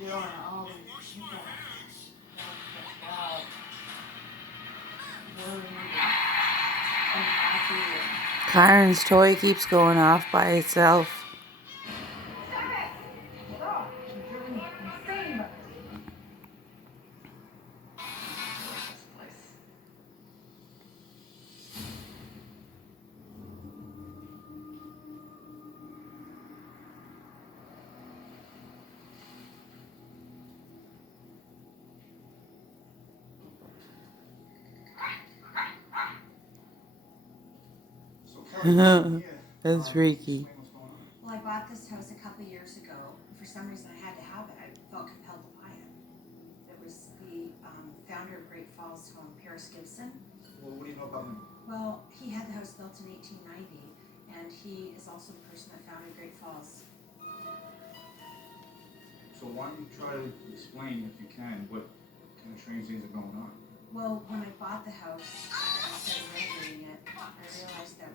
doing all these people out worried and unhappy. Kyron's toy keeps going off by itself. That's freaky. Well, I bought this house a couple years ago. For some reason, I had to have it. I felt compelled to buy it. It was the founder of Great Falls Home, Paris Gibson. Well, what do you know about him? Well, he had the house built in 1890, and he is also the person that founded Great Falls. So why don't you try to explain, if you can, what kind of strange things are going on? Well, when I bought the house, I started renovating it. I realized that